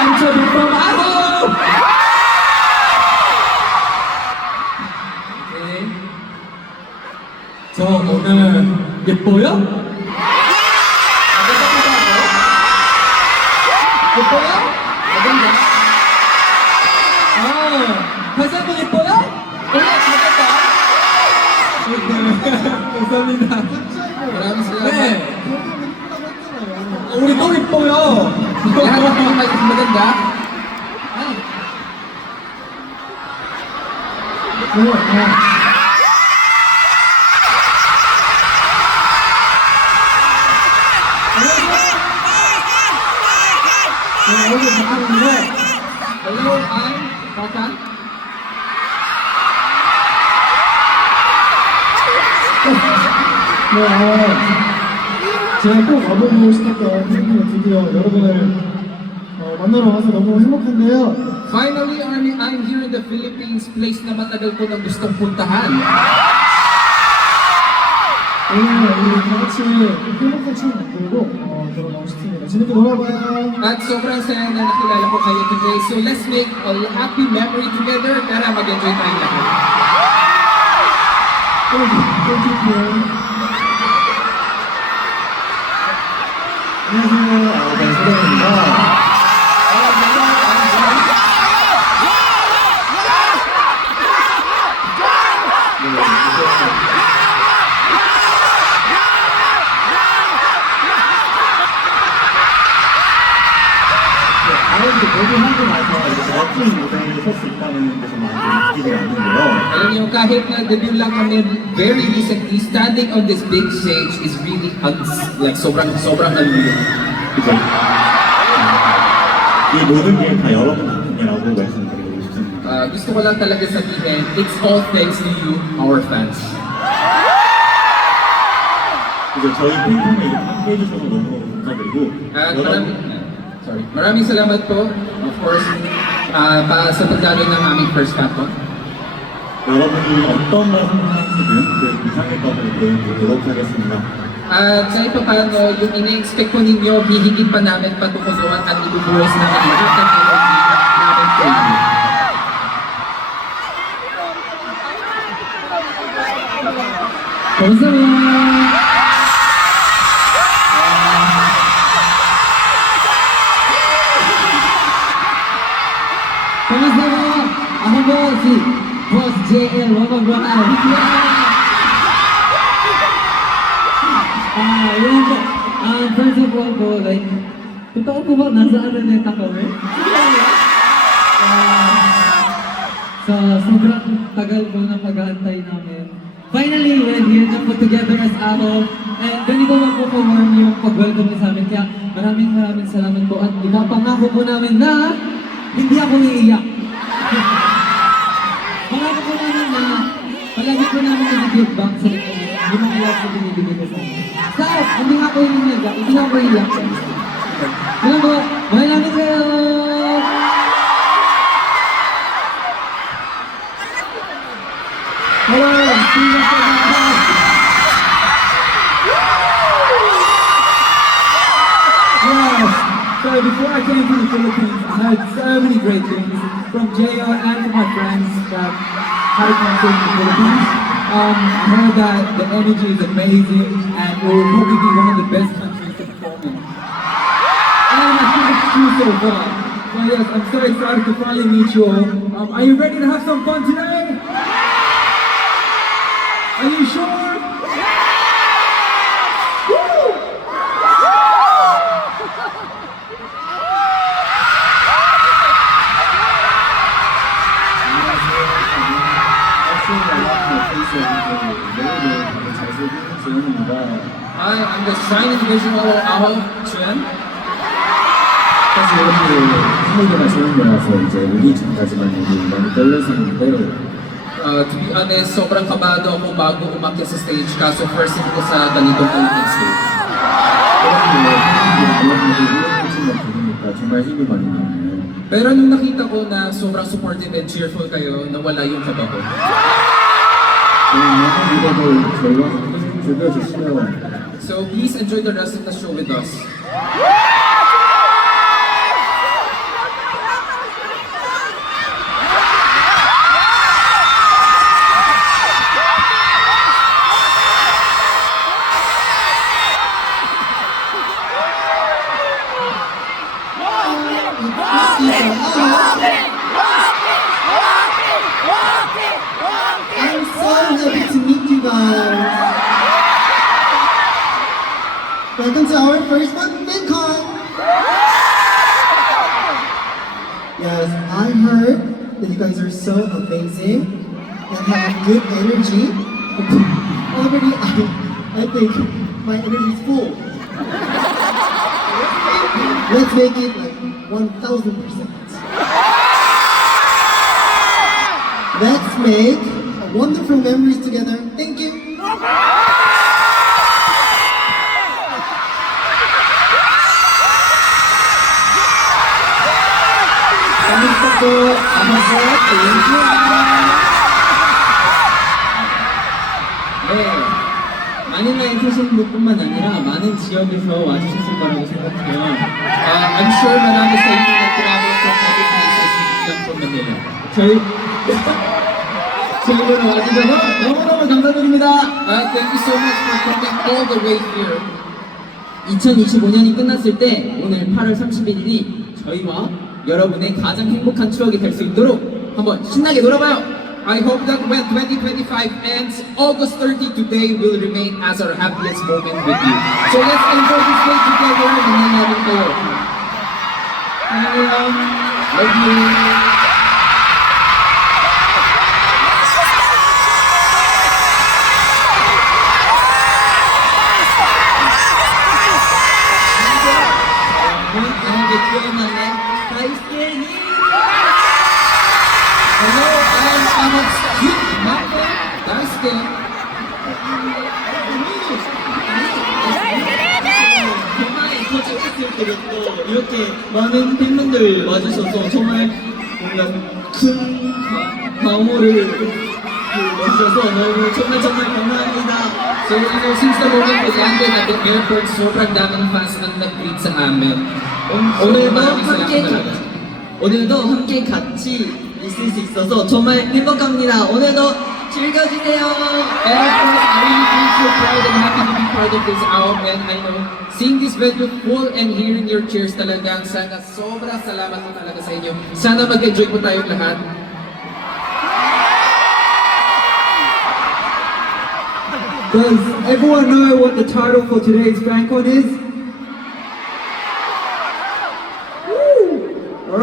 I'm Chubby from Abo! 오케이. 저 오늘 예뻐요? 예뻐요? 어떤가? 다시 한번 예뻐요? 오늘 잘했다. 감사합니다. 네. 우리 또 예뻐요. Lahat ng mga maganda. Hello, I'm Kaka. 네, 제가 꼭 와보고 싶었던 팬분이 드디어 여러분을 만나러 와서 너무 행복한데요. Finally, I'm here in the Philippines, place na matagal ko nang gustong puntahan. 오늘 우리 다 같이 행복한 시간 만들고 들어가고 싶습니다. 재밌게 놀아봐요. At sobrang saya na nakilala ko kayo today. So let's make a happy memory together. Tara, mag-enjoy tayo lahat. Thank you. 안녕하세요. 소장입니다. 데뷔하고 나서 이렇게 멋진 무대에 설 수 있다는 게 정말 믿기지가 않는데요. Alam niyo, kahit na debut lang kami very recently, standing on this big stage is really like sobrang unreal. 그죠? 이 모든 게 다 여러분 덕분이라고 말씀드리고 싶습니다. Gusto ko lang talaga sabihin, it's all thanks to you, our fans. 그죠? 저희 팬텀에 이렇게 함께 해주셔서 너무 감사드리고 Maraming salamat po, of course, sa pagdaloy ng aming first half. 여러분이 어떤 걸 생각하시든 그 이상의 것을 보여드리도록 하겠습니다. At sa iba paano, yung ina-expect ko ninyo, hihigit pa namin patukusuhan at ibubuhos namin lahat ng energy namin sa inyo. 감사합니다. Ako si Boss JL, welcome back out. Yun po. First of all po, like, totoo po ba nasaan na neta kami? So, sobrang tagal po ng pag-aantay namin. Finally, we're here na po together as Abo. And ganito lang po warm yung pag-welcome sa amin. Kaya maraming salamat po. At ipapangako po namin na hindi ako naiiyak. Pangako po namin na palagi po namin i-give back sa inyo. Hindi mo kaya po binibigay ko sa inyo. Stop! Hindi nga po yung nag-iyak. Hindi nga po iiyak sa inyo. Alam po, mahal namin kayo! Hello! See you sa mga! Yes! So before I came to the Philippines, I heard so many great things from JR and from my friends that had a concert in the Philippines. I heard that the energy is amazing and it will probably be one of the best countries to perform in. And I think it's true so far. So yes, I'm so excited to finally meet you all. Are you ready to have some fun today? Are you sure? Hi, I'm the shiny divisional Aho Chuen. 사실 이렇게 한국에만 쉬는 거라서 이제 오기 전까지만 해도 많이 떨렸었는데 To be honest, sobrang kabado ako bago umakyat sa stage kaso first time ko sa ganitong opening stage. 정말 힘이 많이 나네요. Pero nung nakita ko na sobrang supportive and cheerful kayo, nawala yung kaba ko. 저희와 함께 즐겨주시면 So please enjoy the rest of the show with us. I'm so happy to meet you guys. Welcome to our first one, FinCon. Yes, I heard that you guys are so amazing and have good energy. Already, I think my energy is full. Let's make it like 1000%. Let's make wonderful memories together. Thank you. Kamusta po? Thank you. 네, 많은 나이 사신 분뿐만 아니라 많은 지역에서 와주셨을 거라고 생각해요. I'm sure marami sa inyo nag-travel from other places lang from Manila. 저희를 와주셔서 너무너무 감사드립니다. Thank you so much for coming all the way here. 2025년이 끝났을 때 오늘 8월 31일이 저희와 여러분의 가장 행복한 추억이 될 수 있도록 한번 신나게 놀아봐요. I hope that when 2025 ends, August 30 today will remain as our happiest moment with you. So let's enjoy this day together. Nananarin kayo. Love you. Hello, I'm a cute mother. Daisuke. 대만에 도착했을 때부터 이렇게 많은 팬분들 와주셔서 정말 뭔가 큰 방어를 와주셔서 너무 정말 감사합니다. So, since the moment we landed at the airport, sobrang daming fans ang nag-greet sa amin. 오늘도 maraming 함께 salamat talaga. 오늘도 함께 같이 있을 수 있어서 정말 행복합니다. 오늘도 즐겨주세요. And of course, I really feel so proud and happy to be part of this out. And I know, seeing this venue full and hearing your cheers talagang sana sobrang salamat po talaga sa inyo. Sana mag-enjoy po tayong lahat. Does everyone know what the title for today's FanCon is?